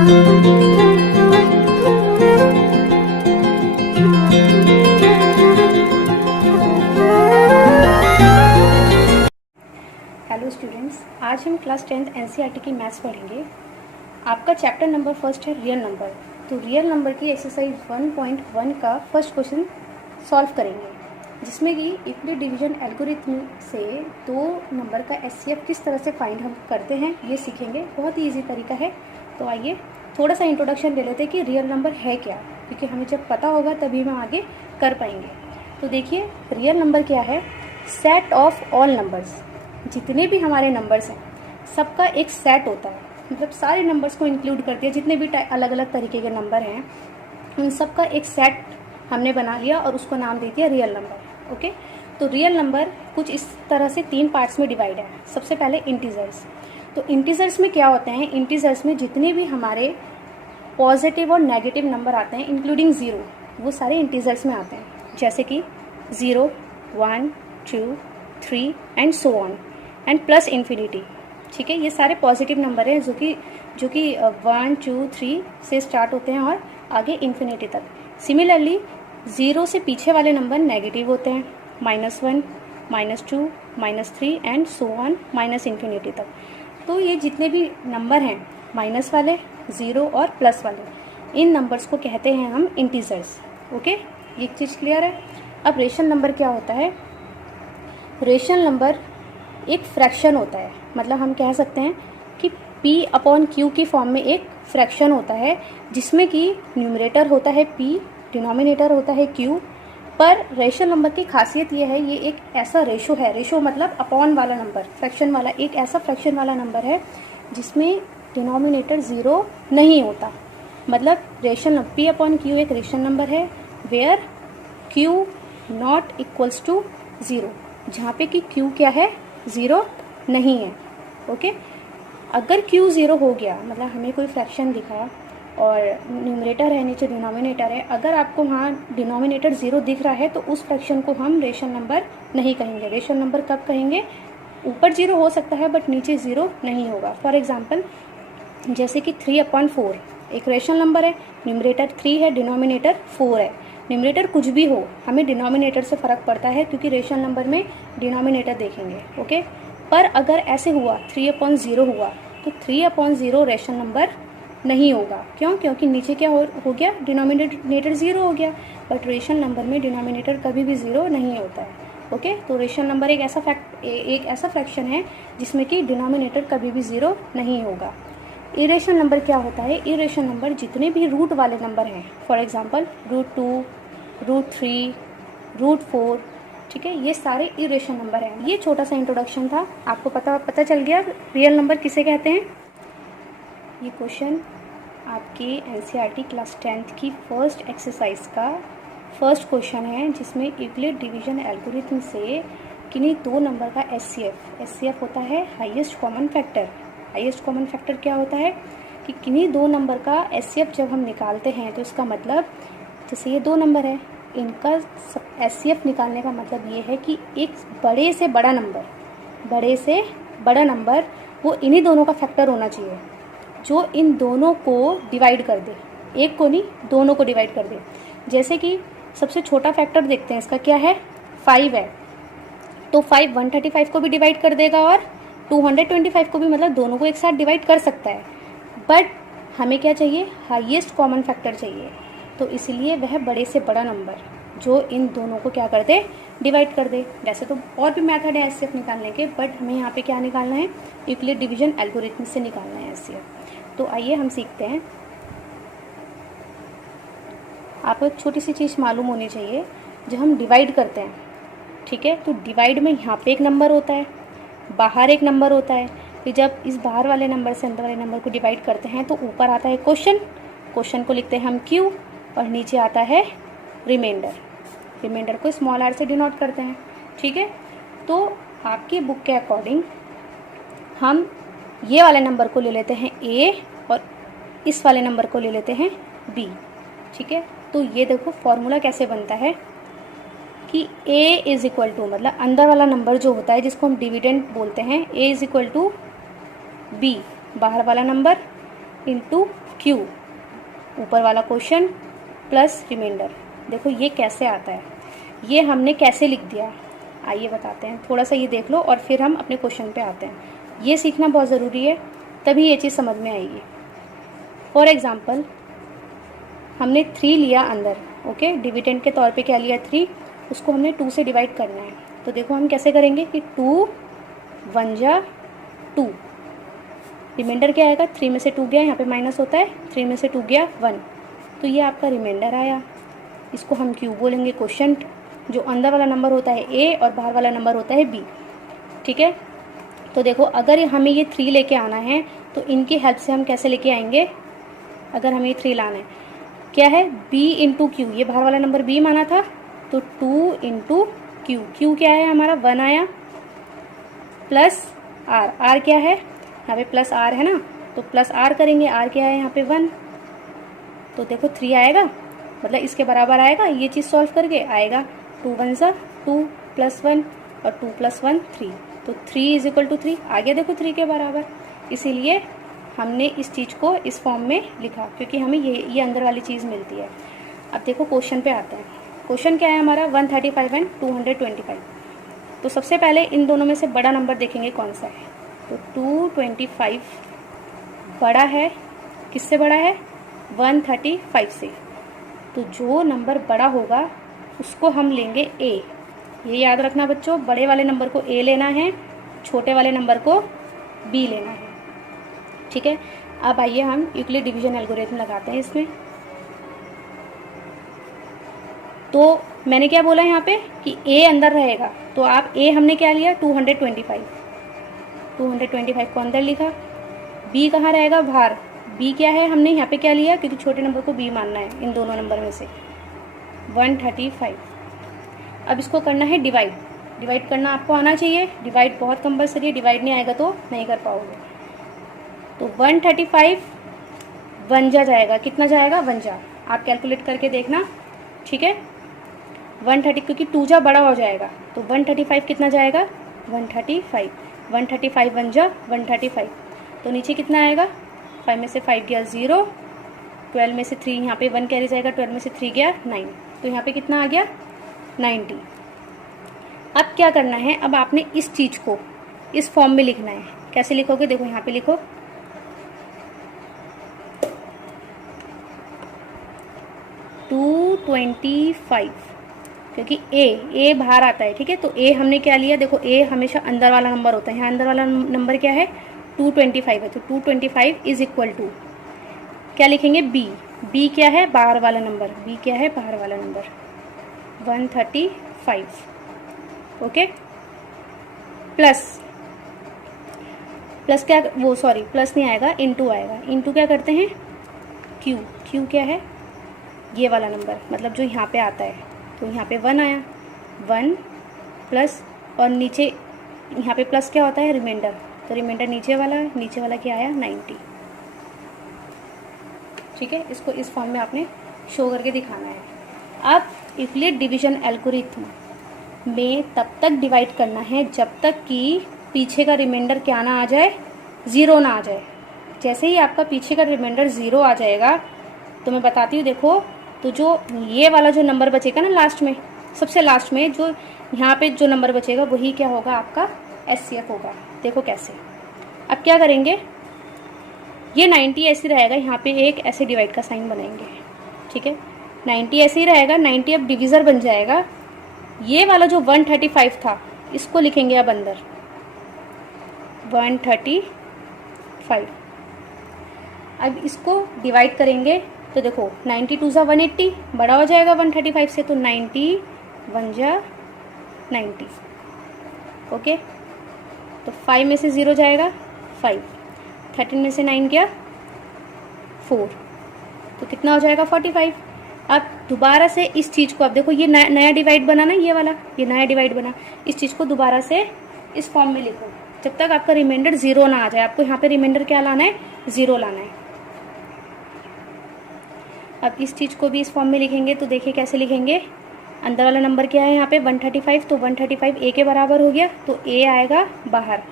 Hello students, आज हम class 10th NCERT की मैथ्स पढ़ेंगे। आपका चैप्टर नंबर फर्स्ट है रियल नंबर। तो रियल नंबर की एक्सरसाइज 1.1 का फर्स्ट क्वेश्चन सॉल्व करेंगे, जिसमें कि यूक्लिड डिवीजन एल्गोरिथम से दो नंबर का एचसीएफ किस तरह से फाइंड हम करते हैं ये सीखेंगे। बहुत ही ईजी तरीका है। तो आइए थोड़ा सा इंट्रोडक्शन ले लेते हैं कि रियल नंबर है क्या, क्योंकि हमें जब पता होगा तभी हम आगे कर पाएंगे। तो देखिए, रियल नंबर क्या है? Set of all numbers. जितने भी हमारे नंबर्स हैं सबका एक सेट होता है, मतलब सारे नंबर्स को इंक्लूड करती है। जितने भी अलग अलग तरीके के नंबर हैं उन सब का एक सेट हमने बना लिया और उसको नाम दे दिया रियल नंबर। ओके, तो रियल नंबर कुछ इस तरह से 3 पार्ट्स में डिवाइड है। सबसे पहले इंटीजर्स। तो इंटीजर्स में क्या होते हैं? इंटीजर्स में जितने भी हमारे पॉजिटिव और नेगेटिव नंबर आते हैं इंक्लूडिंग ज़ीरो, वो सारे इंटीजर्स में आते हैं। जैसे कि 0, 1, 2, 3 and so on and plus infinity. ठीक है, ये सारे पॉजिटिव नंबर हैं जो कि 1, 2, 3 से स्टार्ट होते हैं और आगे इन्फिनिटी तक। सिमिलरली 0 से पीछे वाले नंबर नेगेटिव होते हैं, -1, -2, -3 and so on minus infinity तक। तो ये जितने भी नंबर हैं माइनस वाले, 0 और प्लस वाले, इन नंबर्स को कहते हैं हम इंटीजर्स। ओके, ये चीज़ क्लियर है। अब रेशनल नंबर क्या होता है? रेशनल नंबर एक फ्रैक्शन होता है, मतलब हम कह सकते हैं कि P/Q की फॉर्म में एक फ्रैक्शन होता है, जिसमें कि न्यूमरेटर होता है P, डिनोमिनेटर होता है Q। पर रेशनल नंबर की खासियत ये है, ये एक ऐसा रेशो है, रेशो मतलब अपॉन वाला नंबर, फ्रैक्शन वाला, एक ऐसा फ्रैक्शन वाला नंबर है जिसमें डिनोमिनेटर 0 नहीं होता। मतलब रेशनल P/Q एक रेशनल नंबर है where Q not equals to 0, जहाँ पे कि Q क्या है? 0 नहीं है। ओके, अगर Q 0 हो गया, मतलब हमें कोई फ्रैक्शन दिखा और न्यूमरेटर है, नीचे डिनोमिनेटर है, अगर आपको वहाँ डिनोमिनेटर 0 दिख रहा है तो उस फ्रैक्शन को हम रेशनल नंबर नहीं कहेंगे। रेशनल नंबर कब कहेंगे? ऊपर 0 हो सकता है बट नीचे 0 नहीं होगा। फॉर एग्जाम्पल जैसे कि 3/4 एक रेशनल नंबर है, न्यूमरेटर 3 है, डिनोमिनेटर 4 है। न्यूमरेटर कुछ भी हो, हमें डिनोमिनेटर से फ़र्क पड़ता है क्योंकि रेशनल नंबर में डिनोमिनेटर देखेंगे। ओके, पर अगर ऐसे हुआ 3/0 हुआ तो 3/0 रेशनल नंबर नहीं होगा। क्यों? क्योंकि नीचे क्या हो गया? डिनोमिनेटर 0 हो गया। बट रेशनल नंबर में डिनोमिनेटर कभी भी 0 नहीं होता है। ओके, तो रेशनल नंबर एक ऐसा फ्रैक्शन है जिसमें कि डिनोमिनेटर कभी भी 0 नहीं होगा। इरेशनल नंबर क्या होता है? इरेशनल नंबर जितने भी रूट वाले नंबर हैं, फॉर एग्जांपल √2, √3, √4, ठीक है, ये सारे इरेशनल नंबर हैं। ये छोटा सा इंट्रोडक्शन था, आपको पता चल गया रियल नंबर किसे कहते हैं। ये क्वेश्चन आपके एनसीईआरटी क्लास 10th की फर्स्ट एक्सरसाइज का फर्स्ट क्वेश्चन है, जिसमें यूक्लिड डिवीजन एल्गोरिथम से किन्हीं दो नंबर का एचसीएफ होता है highest common factor. Highest common factor क्या होता है कि किन्हीं दो नंबर का एचसीएफ जब हम निकालते हैं तो इसका मतलब, जैसे ये दो नंबर है, इनका एचसीएफ निकालने का मतलब ये है कि एक बड़े से बड़ा नंबर वो इन्हीं दोनों का फैक्टर होना चाहिए, जो इन दोनों को डिवाइड कर दे। एक को नहीं, दोनों को डिवाइड कर दे। जैसे कि सबसे छोटा फैक्टर देखते हैं, इसका क्या है? 5 है, तो 5 135 को भी डिवाइड कर देगा और 225 को भी, मतलब दोनों को एक साथ डिवाइड कर सकता है। बट हमें क्या चाहिए? हाईएस्ट कॉमन फैक्टर चाहिए। तो इसलिए वह बड़े से बड़ा नंबर जो इन दोनों को क्या कर दे? डिवाइड कर दे। वैसे तो और भी मेथड है एचसीएफ निकालने के, बट हमें यहाँ पे क्या निकालना है? यूक्लिड डिवीजन एल्गोरिथम से निकालना है एचसीएफ। तो आइए हम सीखते हैं। आपको एक छोटी सी चीज़ मालूम होनी चाहिए, जब हम डिवाइड करते हैं, ठीक है, तो डिवाइड में यहाँ पे एक नंबर होता है, बाहर एक नंबर होता है। फिर जब इस बाहर वाले नंबर से अंदर वाले नंबर को डिवाइड करते हैं तो ऊपर आता है क्वेश्चन को लिखते हैं हम Q, और नीचे आता है रिमाइंडर को स्मॉल r से डिनोट करते हैं। ठीक है, तो आपकी बुक के अकॉर्डिंग हम ये वाले नंबर को ले लेते हैं A और इस वाले नंबर को ले लेते हैं B। ठीक है, तो ये देखो फॉर्मूला कैसे बनता है कि A इज इक्वल टू, मतलब अंदर वाला नंबर जो होता है जिसको हम डिविडेंड बोलते हैं, A is equal to B बाहर वाला नंबर, इंटू क्यू, ऊपर वाला क्वेश्चन प्लस रिमाइंडर। देखो ये कैसे आता है, ये हमने कैसे लिख दिया, आइए बताते हैं। थोड़ा सा ये देख लो और फिर हम अपने क्वेश्चन पे आते हैं। ये सीखना बहुत ज़रूरी है, तभी ये चीज़ समझ में आएगी। फॉर एग्ज़ाम्पल हमने 3 लिया अंदर, ओके, डिविडेंड के तौर पे क्या लिया 3, उसको हमने 2 से डिवाइड करना है। तो देखो हम कैसे करेंगे कि 2 1 जा 2, रिमाइंडर क्या आएगा, 3 में से 2 गया, यहाँ पे माइनस होता है, 3 में से 2 गया 1, तो ये आपका रिमाइंडर आया। इसको हम क्यू बोलेंगे, क्वेश्चन जो अंदर वाला नंबर होता है ए और बाहर वाला नंबर होता है बी, ठीक है। तो देखो अगर हमें ये 3 लेके आना है तो इनकी हेल्प से हम कैसे लेके आएंगे, अगर हमें 3 लाना है, क्या है b इंटू क्यू, ये बाहर वाला नंबर b माना था, तो 2 इंटू क्यू, क्यू क्या है हमारा 1 आया, प्लस आर, आर क्या है यहाँ पे प्लस आर है ना, तो प्लस आर करेंगे, आर क्या है यहाँ पे 1, तो देखो 3 आएगा, मतलब इसके बराबर आएगा, ये चीज़ सॉल्व करके आएगा 2 1 सा 2 प्लस 1 और 2 प्लस 1 3, तो 3 इज इक्वल टू 3 आ गया, देखो 3 के बराबर। इसीलिए हमने इस चीज़ को इस फॉर्म में लिखा, क्योंकि हमें ये अंदर वाली चीज़ मिलती है। अब देखो क्वेश्चन पे आते हैं। क्वेश्चन क्या है हमारा 135 एंड 225। तो सबसे पहले इन दोनों में से बड़ा नंबर देखेंगे कौन सा है, तो 225 बड़ा है, किससे बड़ा है 135 से, तो जो नंबर बड़ा होगा उसको हम लेंगे ए। ये याद रखना बच्चों, बड़े वाले नंबर को ए लेना है, छोटे वाले नंबर को बी लेना है, ठीक है। अब आइए हम यूक्लिड डिवीजन एल्गोरिथम लगाते हैं इसमें। तो मैंने क्या बोला यहाँ पे कि ए अंदर रहेगा, तो आप ए हमने क्या लिया 225 को अंदर लिखा, बी कहाँ रहेगा बाहर, बी क्या है हमने यहाँ पे क्या लिया, क्योंकि छोटे नंबर को बी मानना है इन दोनों नंबर में से 135। अब इसको करना है डिवाइड, डिवाइड करना आपको आना चाहिए, डिवाइड बहुत कंपलसरी है, डिवाइड नहीं आएगा तो नहीं कर पाओगे। तो 135 1 जा जाएगा, कितना जाएगा 1 जा, आप कैलकुलेट करके देखना, ठीक है। 130 क्योंकि 2 जा बड़ा हो जाएगा, तो 135 कितना जाएगा 135 1 जा 135, तो नीचे कितना आएगा 5 में से 5 गया 0, 12 में से 3 यहाँ पे 1 कैरी जाएगा, 12 में से 3 गया 9, तो यहाँ पे कितना आ गया 90। अब क्या करना है, अब आपने इस चीज़ को इस फॉर्म में लिखना है। कैसे लिखोगे, देखो यहाँ पे लिखो 225, क्योंकि ए बाहर आता है, ठीक है। तो ए हमने क्या लिया, देखो ए हमेशा अंदर वाला नंबर होता है, यहाँ अंदर वाला नंबर क्या है 225 है, तो 225 इज इक्वल टू क्या लिखेंगे बी, बी क्या है बाहर वाला नंबर, बी क्या है बाहर वाला नंबर 135, ओके। प्लस क्या, वो सॉरी प्लस नहीं आएगा, इनटू आएगा, इनटू क्या करते हैं क्यू, क्यू क्या है ये वाला नंबर, मतलब जो यहाँ पे आता है, तो यहाँ पे 1 आया, 1 प्लस, और नीचे यहाँ पे प्लस क्या होता है रिमाइंडर, तो रिमाइंडर नीचे वाला क्या आया 90, ठीक है। इसको इस फॉर्म में आपने शो करके दिखाना है। अब यूक्लिड डिवीजन एल्गोरिथम में तब तक डिवाइड करना है जब तक कि पीछे का रिमाइंडर क्या ना आ जाए, 0 ना आ जाए। जैसे ही आपका पीछे का रिमाइंडर 0 आ जाएगा, तो मैं बताती हूँ, देखो तो जो ये वाला जो नंबर बचेगा ना लास्ट में, सबसे लास्ट में जो यहाँ पे जो नंबर बचेगा वही क्या होगा आपका एचसीएफ होगा। देखो कैसे, अब क्या करेंगे, ये 90 ऐसे रहेगा, यहाँ पे एक ऐसे डिवाइड का साइन बनाएंगे, ठीक है। 90 ऐसे ही रहेगा, 90 अब डिविज़र बन जाएगा, ये वाला जो 135 था इसको लिखेंगे अब अंदर 135, अब इसको डिवाइड करेंगे, तो देखो 92 जा 180 बड़ा हो जाएगा 135 से, तो 91 जा 90, ओके। तो 5 में से 0 जाएगा 5, 13 में से 9 गया 4, तो कितना हो जाएगा 45। अब दोबारा से इस चीज़ को, अब देखो ये नया डिवाइड बना ना, ये वाला ये नया डिवाइड बना, इस चीज़ को दोबारा से इस फॉर्म में लिखो जब तक आपका रिमाइंडर 0 ना आ जाए। आपको यहाँ पे रिमाइंडर क्या लाना है 0 लाना है। अब इस चीज़ को भी इस फॉर्म में लिखेंगे, तो देखिए कैसे लिखेंगे, अंदर वाला नंबर क्या है यहाँ पे 135, तो 135 ए के बराबर हो गया, तो ए आएगा बाहर,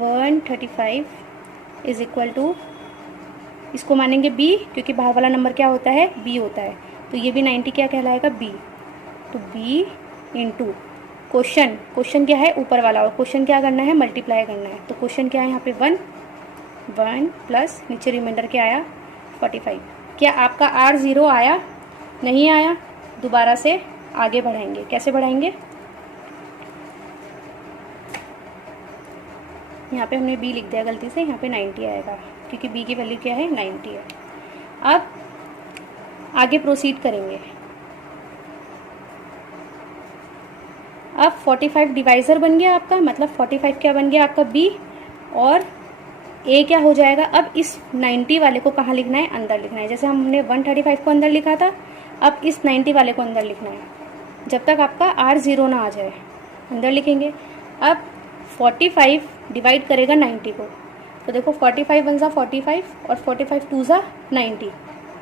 135 इज इक्वल टू इसको मानेंगे b, क्योंकि बाहर वाला नंबर क्या होता है, b होता है, तो ये भी 90 क्या कहलाएगा, b। तो b इंटू क्वेश्चन क्या है, ऊपर वाला, और क्वेश्चन क्या करना है, मल्टीप्लाई करना है। तो क्वेश्चन क्या है यहाँ पे 1 प्लस नीचे रिमाइंडर क्या आया 45। क्या आपका r 0 आया, नहीं आया, दोबारा से आगे बढ़ाएंगे। कैसे बढ़ाएंगे, यहाँ पे हमने b लिख दिया गलती से, यहाँ पे 90 आएगा क्योंकि b की वैल्यू क्या है, 90 है। अब आगे प्रोसीड करेंगे। अब 45 डिवाइज़र बन गया आपका, मतलब 45 क्या बन गया आपका, b, और a क्या हो जाएगा। अब इस 90 वाले को कहाँ लिखना है, अंदर लिखना है। जैसे हमने 135 को अंदर लिखा था, अब इस 90 वाले को अंदर लिखना है, जब तक आपका r 0 ना आ जाए, अंदर लिखेंगे। अब 45 डिवाइड करेगा 90 को, तो देखो 45 वन ज़ा 45 और 45 टू ज़ा 90,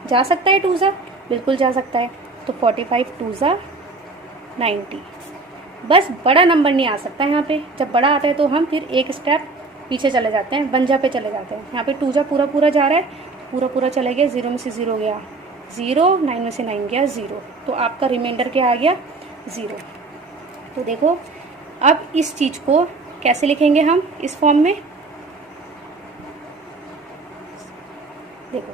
जा सकता है 2 ज़ा, बिल्कुल जा सकता है। तो 45 टू ज़ा 90, बस बड़ा नंबर नहीं आ सकता यहाँ पे। जब बड़ा आता है तो हम फिर एक स्टेप पीछे चले जाते हैं, 1 जा पे चले जाते हैं। यहाँ पे 2 जा पूरा जा रहा है, पूरा चले गया, 0 में से 0 गया 0, 9 में से 9 गया 0, तो आपका रिमाइंडर क्या आ गया, 0। तो देखो अब इस चीज़ को कैसे लिखेंगे हम इस फॉर्म में, देखो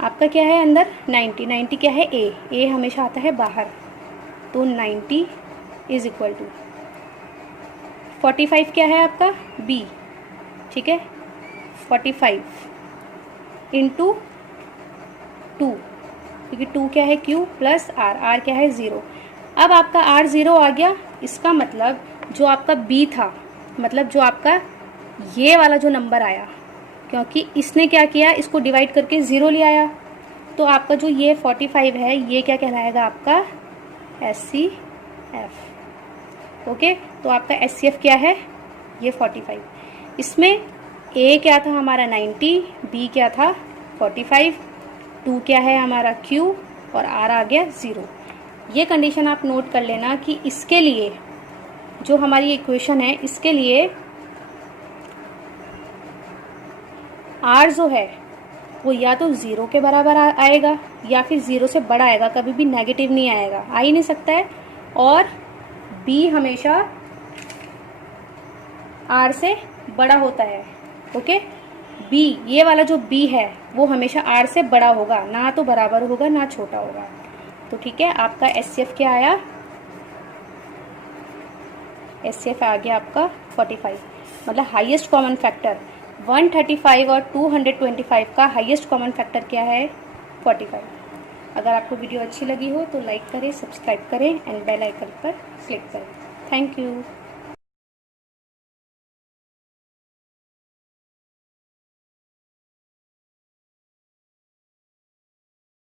आपका क्या है अंदर 90 क्या है, a हमेशा आता है बाहर, तो 90 इज इक्वल टू 45 क्या है आपका, b, ठीक है, 45 इंटू 2, क्योंकि 2 क्या है q प्लस r क्या है 0। अब आपका r 0 आ गया, इसका मतलब जो आपका b था, मतलब जो आपका ये वाला जो नंबर आया, क्योंकि इसने क्या किया, इसको डिवाइड करके 0 ले आया, तो आपका जो ये 45 है ये क्या कहलाएगा आपका SCF। ओके, तो आपका SCF क्या है, ये 45। इसमें a क्या था हमारा 90, b क्या था 45, 2 क्या है हमारा q, और r आ गया 0। ये कंडीशन आप नोट कर लेना कि इसके लिए जो हमारी इक्वेशन है, इसके लिए r जो है वो या तो 0 के बराबर आएगा या फिर 0 से बड़ा आएगा, कभी भी नेगेटिव नहीं आएगा, आ ही नहीं सकता है। और b हमेशा r से बड़ा होता है। ओके, b, ये वाला जो b है वो हमेशा r से बड़ा होगा, ना तो बराबर होगा ना छोटा होगा। तो ठीक है, आपका SCF क्या आया, SCF आ गया आपका 45, मतलब हाईएस्ट कॉमन फैक्टर 135 और 225 का हाईएस्ट कॉमन फैक्टर क्या है, 45। अगर आपको वीडियो अच्छी लगी हो तो लाइक करें, सब्सक्राइब करें एंड बेल आइकन पर क्लिक करें। Thank you.